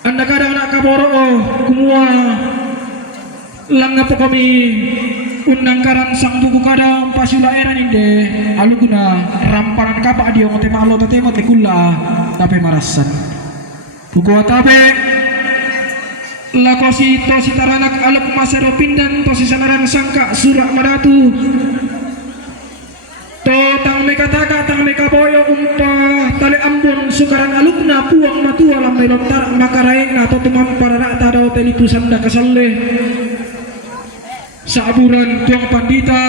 Anda kadang nak kaboro kumua lang apa kami undang karan sang buku kadang pasula era inde alu guna ramparan kapa dia ngote malo tote ngote kula tapi marasan buku atabe lakosi to sitaranak aluk masero pindan to sisanaran sangka surak madatu to tang meka taka tang meka boyo umpah tali ambon sukaran alukna puang matua lambai lontar makaraeng na to tumam para ta daw telipusan da kasalle saaburan tuang pandita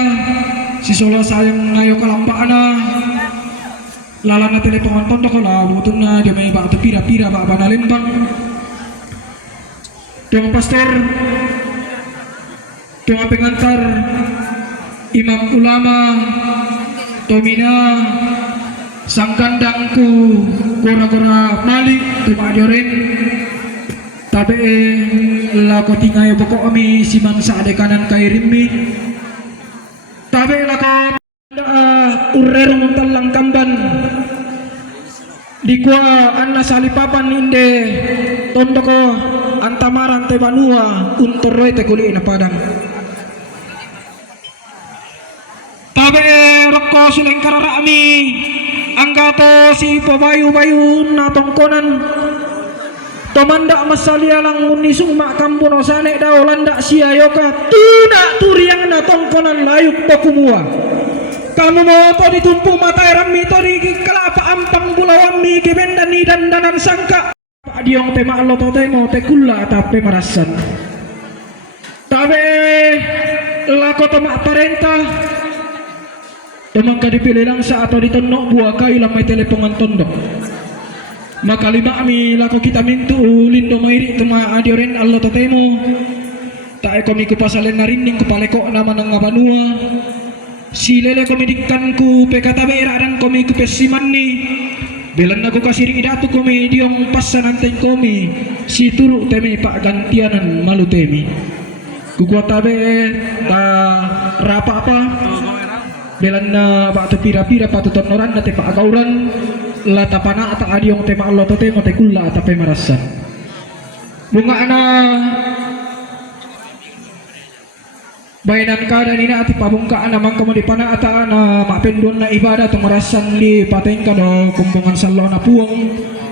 si solo sayang ngayo kalambana lalana telepongan tondok la butungna dia mai ba pira-pira ba banalembang tuang pastor tuang pengantar imam ulama Tomina sang kandangku kora-kora malik tumajorin tabe lako tingay boko ami siman sa adekanan kay rimmi tabe lako urrero muntalang kamban di kwa anna salipapan inde tondoko antamaran te banua untoroy te kuli na padang tabe rokko suleng kararami anggato si pabayu-bayu na tongkonan tomanda masalia lang unisung makampuno sane daw landa siya yoka tuna turiang na tongkonan layuk pakumua kamu mo to ditumpu matay rami to di kelapa ampang bulawang mi kibenda ni dandanan sangka diong tema allo to temo te kula tape marasan tabe lako tomak parentah Temang dipilih langsa atau ditonok buah kayu lamai telepongan tondok. Maka lima kami laku kita mintu lindo mairi tuma adioren Allah totemo. Tak ekomi ku pasalen narinding ku paleko nama nang abanua. Si lele komi dikkanku pekata beira dan komi ku pesimanni. Belan aku kasih idatu komi diong pasan anteng komi. Si turu temi pak gantianan malu temi. Ku kuatabe ta rapa apa? Belan na pak pira-pira patuton orang na te pak agauran la tapana ata adiong tema Allah to temo te kula ata pe marasan bunga ana bainan kada nina ati pabungka ana mang kamo di pana ata ana mapendon na ibadah to marasan li pateng kado kumbungan sallo na puong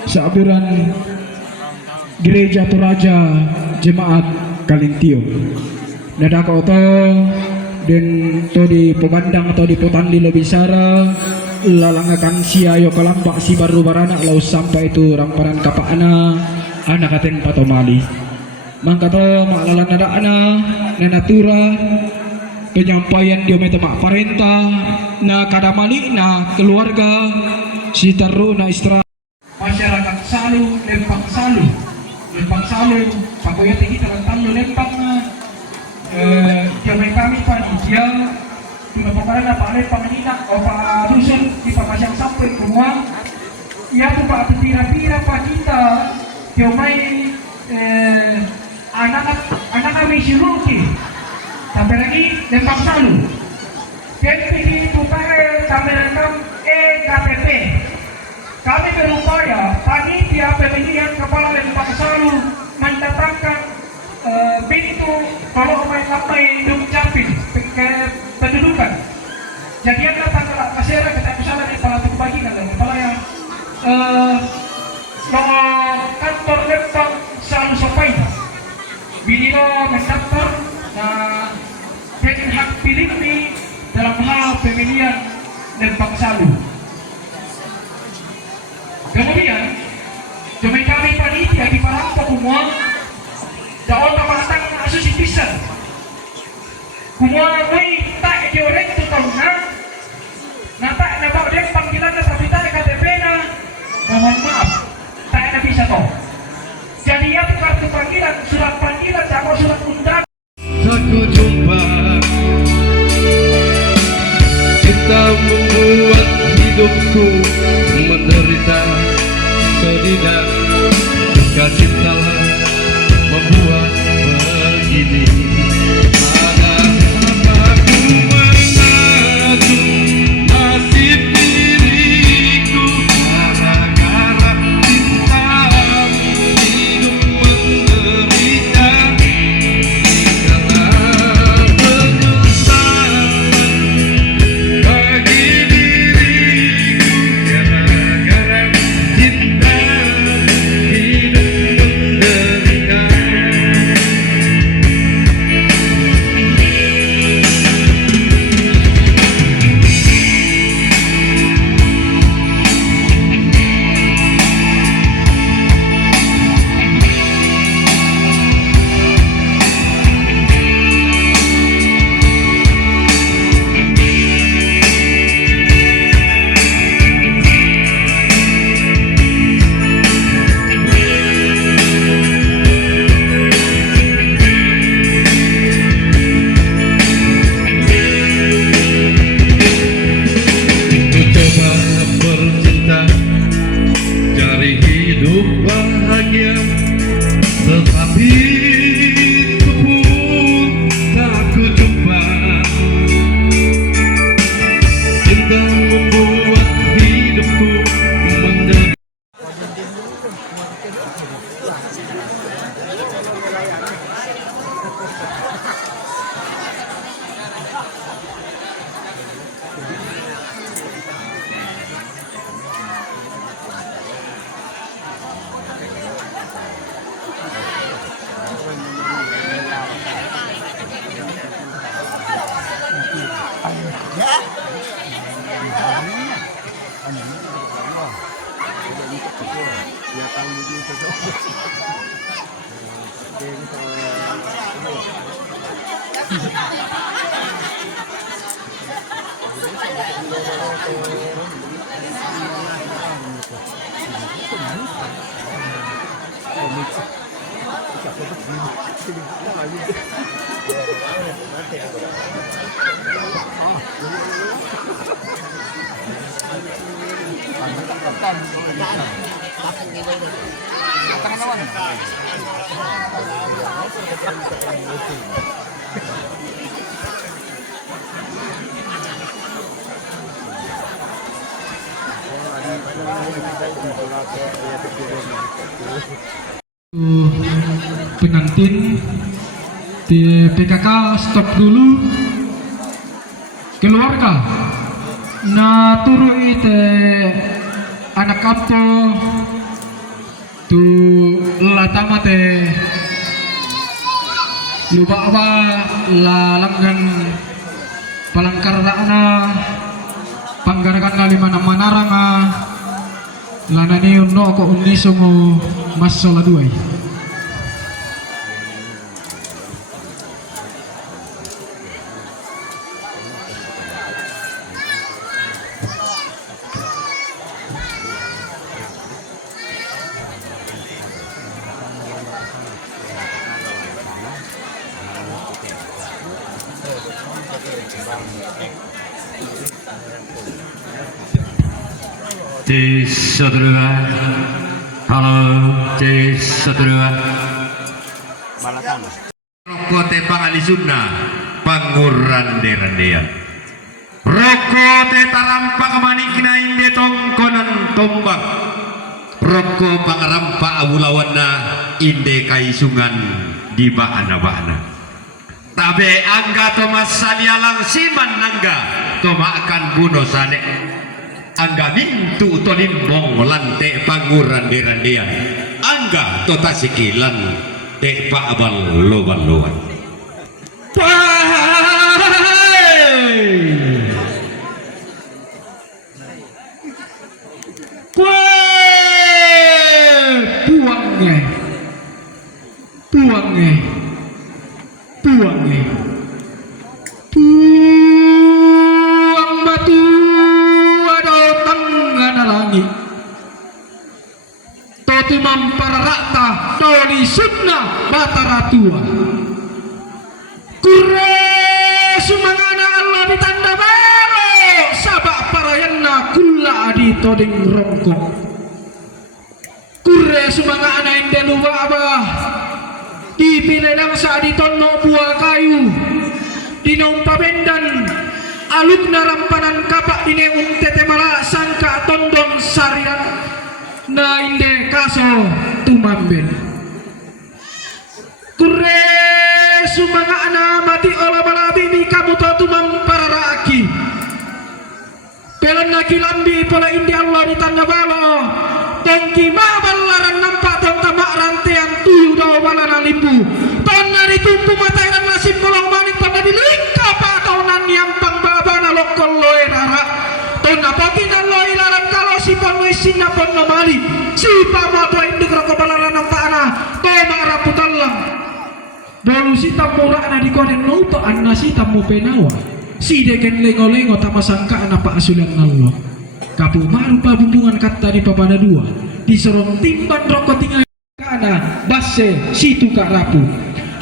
sa aburan gereja Toraja jemaat Kalintio nadako to dan to di pegandang atau di potandi lebih sara lalangakan siayo kalambak si baru barana lau sampai itu ramparan kapakna anak kateng patomali mangka to maklalan nada ana nenatura penyampaian dia meta mak parenta na kadamali na keluarga si taru na istra masyarakat salu lempang salu pakoya kita lantan lempang jamai kami panitia tuna pokoknya Pak Le Panganina o Pak Dusun di pamasang sampai semua ia tu Pak pira-pira Pak kita jamai anak kami siruki sampai lagi lempang salu jadi pupare sampai rekam KPP kami berupaya panitia pemilihan kepala lempang salu mendatangkan pintu kalau ramai dukcapin pendudukan jadi yang datang ke kasera kita misalnya di palatuk pagi kan kepala yang kantor lempang selalu sampai bini lo mendaftar dengan hak pilih ini dalam hal pemilihan lempang selalu kemudian jomai kami panitia di Palangka semua daon tamatang asusi pisan kumua wei tak diorek tu tahun na tak na bawa dia panggilan na tapi tak KTP na mohon maaf tak na bisa toh jadi ya kartu panggilan surat panggilan sama surat undangan aku jumpa cinta membuat hidupku menderita tidak kasih tahu membuat begini ada aku mengaku nasib diriku gara-gara cintamu hidup Pengantin di PKK stop dulu. Keluarga na turu ite anak kapto tu latama te lupa apa la langgan palangkarana panggarakan ngalimana manaranga lanani unno ko unni sungu masalah duai. Di saudara, halo di saudara. Rokok te pangali sunnah, panguran derandean. Rokok te tarampa kemanikina inde tongkonan tombak. Rokok pangarampa awulawana inde kaisungan di ba'ana-ba'ana. Tabe angga tomas sanialang siman nangga toma akan bunuh sane. Angga mintu tolimbong lante panguran derandean. Angga tota sikilan te paabal loban-loban. Puangnya batu ada tengah langit toti mampararata toli sunnah bataratua kure sumangana Allah ditanda baro sabak parayanna kulla adi toding rongkok kure sumangana inde luwa abah dipilih langsa di tono buah kayu dinompa bendan alukna rampanan kapak dine untete mala sangka tondong sarian na inde kaso tumamben kure sumanga ana mati ola balabi mi kamu to tumam pararaki pelan lagi lambi pola inde Allah di tanda balo tongki mabalaran nampak tong tamak rantean tuyu dawa balana limbu tonna ditumpu matairan nasib kolong manik tonna dilingka patonan yang pang babana lokol loe rara tonna pakinan loe laran kalau si panwe sinna ponno mali si pamoto induk roko balaran nampakna toma raputallang bolu si tamurakna di koden nuto anna si tamu penawa si deken lengo-lengo tamasangka anak pak asulan Allah kapu maru pabungan kata di papada dua disorong timban rokok tinggal kana basse situ kak rapu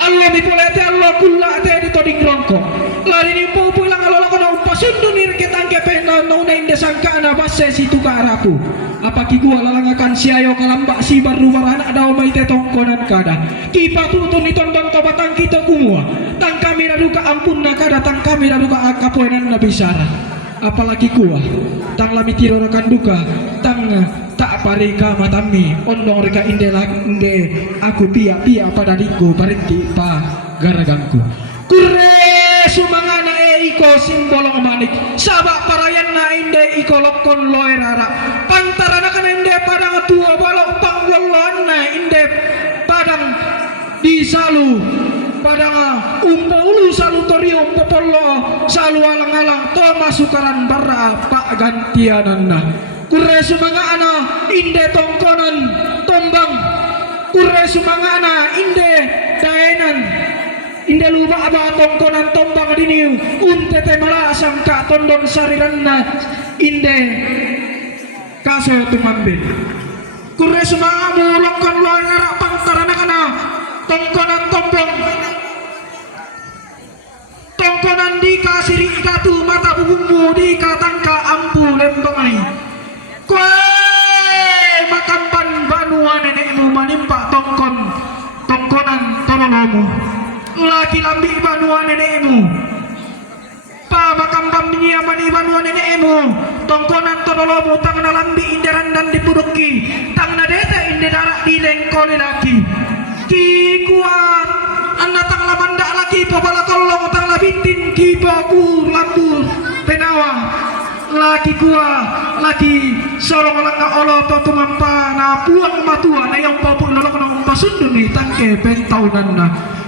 Allah dipolete Allah kulla te di toding rongkok lari ni pupu ilang Allah kono pasundu nir ketangke pena nona inde sangkana basse situ kak rapu apa ki gua lalangakan siayo kalambak si baru warana daw mai te tongkonan kada kipa tutun ni tondong tobatang kita kumua tang kami raduka ampun na kada tang kami raduka kapoenan na bisara apalagi kuah tang lami tirorakan duka tang tak parika matami ondong rika inde aku pia pada diku parinti pa garaganku kure sumangana iko simbolong manik sabak parayan na inde iko lokon loerara pantarana kan inde padang tua balok panggolon na inde padang disalu padang ulu salutorium popolo salu alang-alang to masukaran bara pak gantianana kure sumangana inde tongkonan tombang kure sumangana inde daenan inde luba aba tongkonan tombang dini untete malasang ka tondon sariranna inde kaso tumambin kure sumanga mulokon loy ngarak pangtarana kana tongkonan tombang tongkonan di kasiri ikatu mata bubumbu di katangka ampu lembangai kue makampan banua nenekmu menimpa tongkonan tololomu laki lambi banua nenekmu pa makampan menyiamani banua nenekmu tongkonan tololomu tang na lambi inderan dan dipuduki tang na dete inde darak di lengkoli laki ki kuat anda tang lamanda laki pabala kolong tang labintin ki baku lambu penawa laki gua laki sorong langka olo to tumampa na puang matua na yang papu nolok na umpasundu ni tangke pentaunan na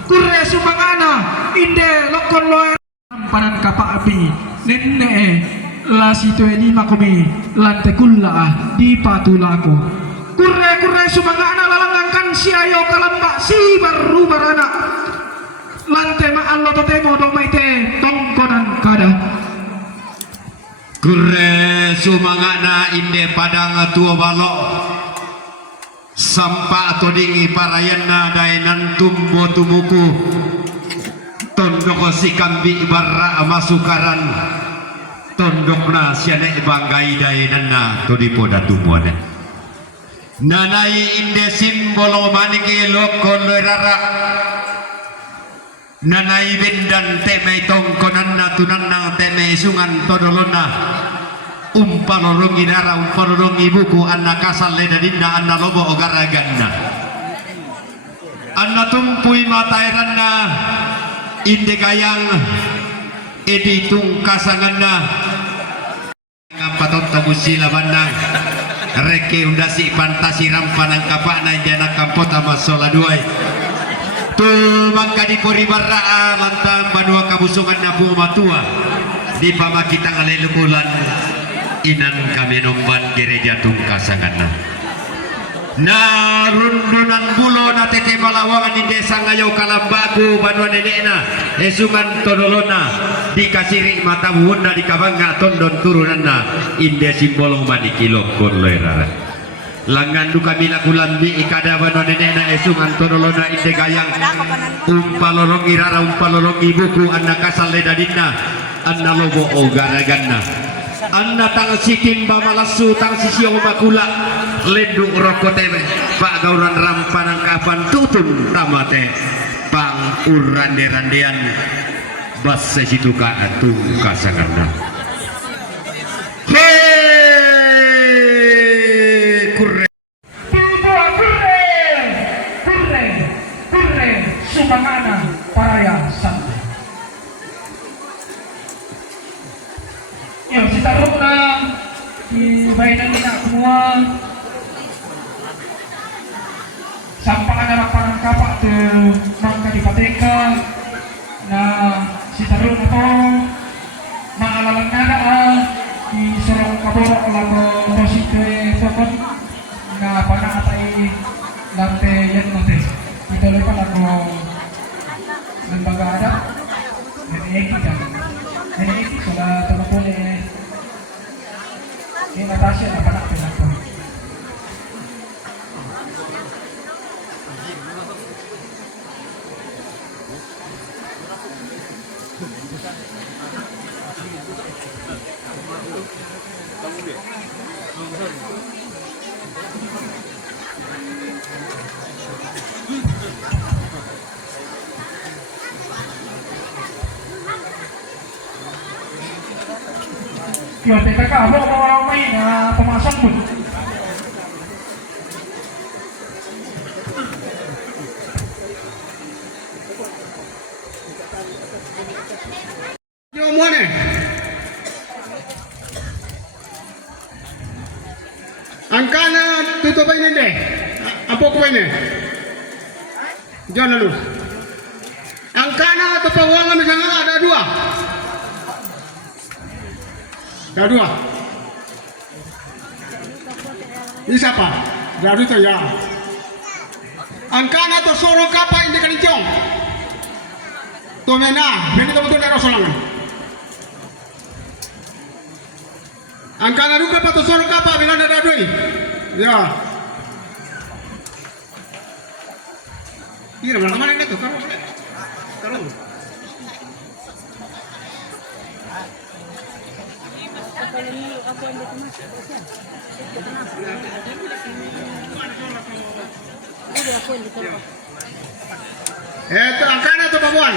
kure sumangana inde lokon loe panan kapa api nenne la situe lima kumi lante kulla di patulako kure sumangana lalangkan siayo kalamba si baru barana lante ma allo to temo do maite tongkonan kada kure sumangana inde padang tua balok sampa atau dingi parayanna dainan tumbo tumuku tondok si kambi barra masukaran tondokna siane banggai dainanna to dipoda tumuana nanai inde simbolo maniki lokon lerara nanai bendan teme tongkonan tunanna teme sungan todolona umpalorong inara umpalorong ibuku anna kasal leda dinda anna lobo ogaraganna anna tumpui matairanna inde gayang editung kasanganna ngapatot tabusila bandang reke undasi pantasi rampanang kapakna jana kampot ama sola duai tu mangka di pori barra lantang banua kabusungan nabu matua di pamakita ngalelukulan inan kami nomban gereja tungkasanganna na rundunan bulo na tete malawangan di desa ngayau kalambagu banua nenekna esungan todolona di kasiri mata buhunda di kabangga tondon turunanna inde simbolong maniki lokon loirara langan duka mila kulambi ikada banua nenekna esungan todolona inde gayang umpalorong irara umpalorong ibuku anna kasal ledadinna anna lobo ogaraganna anna tang sikin bamalasu tang sisiong bakula lenduk rokote pak gauran rampanang kapan tutun tamate pang urande randean bas sesitu ka atung kasaganda he kurre sumangana paraya santa yo si taruh na di bainan nina semua sampah ada lapangan kapak tu nangka di pateka na si taruh na to maalalang nada di sorong kaborok lato tosite tokon na panang atay lante yan nate ituloy pa lang lembaga ada NEK kan NEK sudah telepon ini Natasha apa nak telepon yo TKK apa orang main pemasang pun ini deh. Apa ko ini? Jangan lalu. Ang kanan atau peluang misalnya ada dua. Ada dua. Ini siapa? Dari itu ya. Ang kanan atau sorong kapal ini kanicong. Tumena, bini betul dari solangan. Ang kanan duka atau sorong kapal bila ada dua. Ya. Iya, benar kemana ini tuh? Taruh. Angkana atau babuan?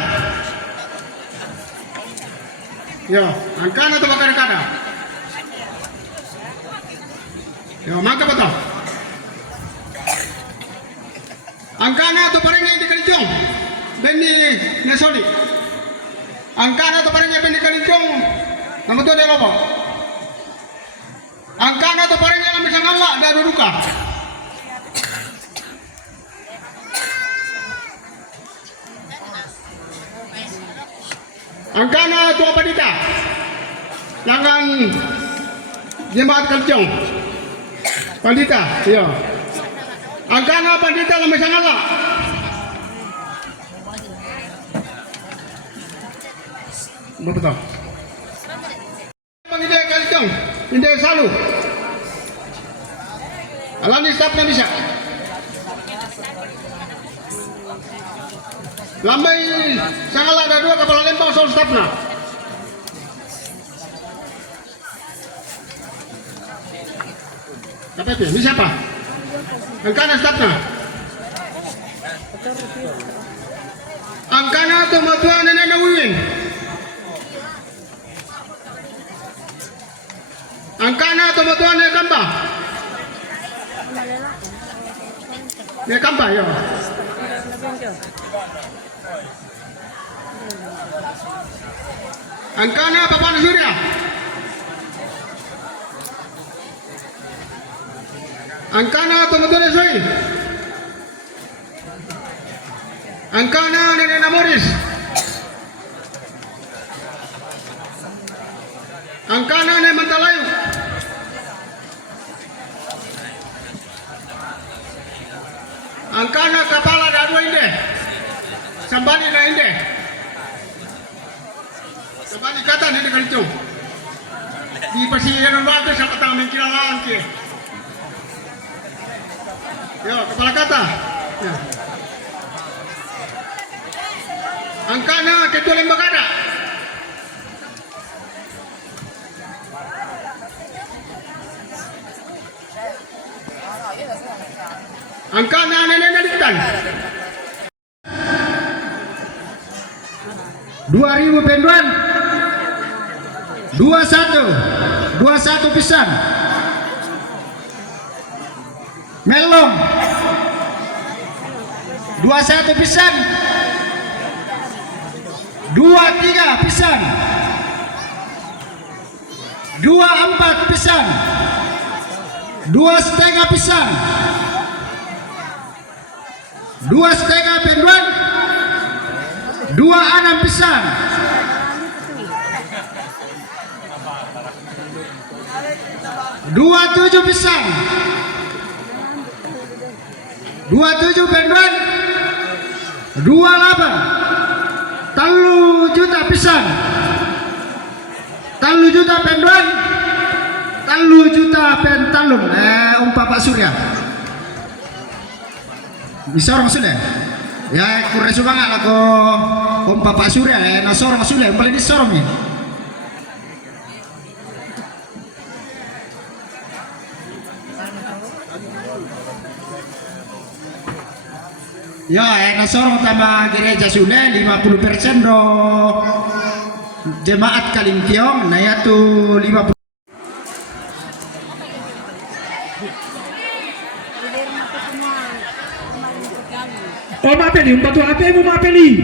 Yo, angkana atau bakar kada? Yo, maka betul. Angkana atau parengnya di kalicong? Bendi nesodi. Angkana atau parengnya bendi kalicong? Nama tu ada apa? Angkana atau parengnya yang bisa ngalak dah duduka. Angkana atau apa dita? Jangan jemaat kalicong. Pandita, ya. Angkana pandita yang bisa ngalak. Betul. Pangide kalicong, inde salu. Alani staf na bisa. Lambai sangala ada dua kepala lempang soal staf na. KPP, ini siapa? Angkana staf na. Angkana atau matuan nenek Wiwin. Angkana atau matuan nenek Kamba. Nenek Kamba ya. Angkana Papan Surya. Angkana atau matuan Soi. Angkana nenek Namoris. Angkana nenek Mantalayu. Angkana kepala dua inde. Sambani na inde. Sambani kata nenek kalicong. Di persiapan waktu sama tamu kilalan ke. Yo, kepala kata. Ya. Angkana ketua lembaga. Angkana nenek Nadikan. 2000 penduan 21 pisan melong 21 pisan 23 pisan 24 pisan 2,5 pisan 2,5 penduan 26 pisan 27 pisan 27 penduan 28 3 juta pisan 3 juta penduan 3 juta pentalun Pak Surya bisa orang sudah ya kurang suka nggak lagu Pak Surya nasorong sudah yang paling disorong ini ya nasorong tambah gereja sudah 50% do jemaat Kalingkiong nah ya tuh 50. Oh, maapeli, batu apa yang mau maapeli?